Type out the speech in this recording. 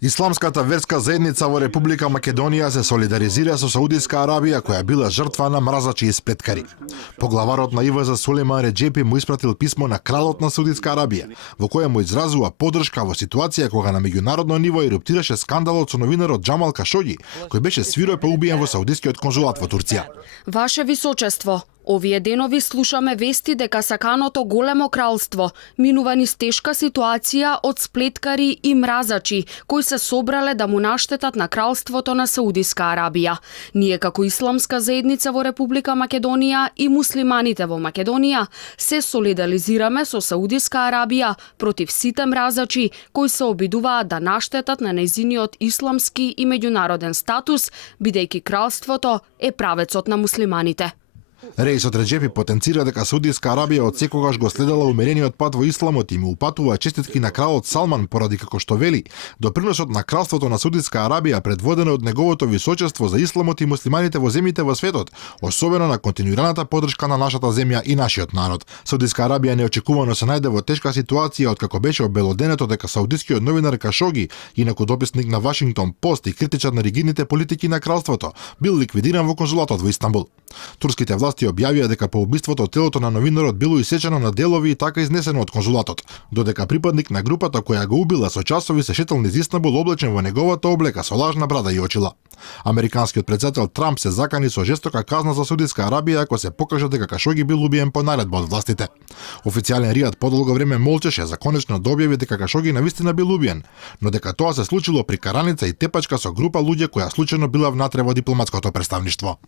Исламската верска заедница во Република Македонија се солидаризира со Саудиска Арабија, која била жртва на мразачи и сплеткари. Поглаварот на ИВЗ Сулейман Реджепи му испратил писмо на кралот на Саудиска Арабија, во кое му изразува поддршка во ситуација кога на меѓународно ниво еруптираше скандалот со новинарот Джамал Кашоги, кој беше свиропо убиен во саудискиот конзулат во Турција. Ваше височество, овие денови слушаме вести дека саканото големо кралство минува низ тешка ситуација од сплеткари и мразачи кои се собрале да му наштетат на кралството на Саудиска Арабија. Ние како исламска заедница во Република Македонија и муслиманите во Македонија се солидаризираме со Саудиска Арабија против сите мразачи кои се обидуваат да наштетат на нејзиниот исламски и меѓународен статус, бидејќи кралството е правецот на муслиманите. Реисот Реджепи потенцира дека Саудиска Арабија од секогаш го следела умерениот пат во исламот и му упатува честитки на кралот Салман поради како што вели, доприносот на кралството на Саудиска Арабија предводено од неговото височество за исламот и муслиманите во земјите во светот, особено на континуираната поддршка на нашата земја и нашиот народ. Саудиска Арабија неочекувано се најде во тешка ситуација откако беше обелоденето дека саудискиот новинар Кашоги, инаку дописник на Вашингтон Пост и критичар на ригидните политики на кралството, бил ликвидиран во конзулатот во Истанбул. Турските власти објавија дека по убиството телото на новинарот било исечено на делови и така изнесено од конзулатот, додека припадник на групата која го убила со часови се шетал низ Истанбул облечен во неговата облека со лажна брада и очила. Американскиот претседател Трамп се закани со жестока казна за Саудиска Арабија ако се покаже дека Кашоги бил убиен по наредба од властите. Официјален Ријад подолго време молчеше за конечно да објави дека Кашоги навистина бил убиен, но дека тоа се случило при караница и тепачка со група луѓе која случајно била внатре во дипломатското претставништво.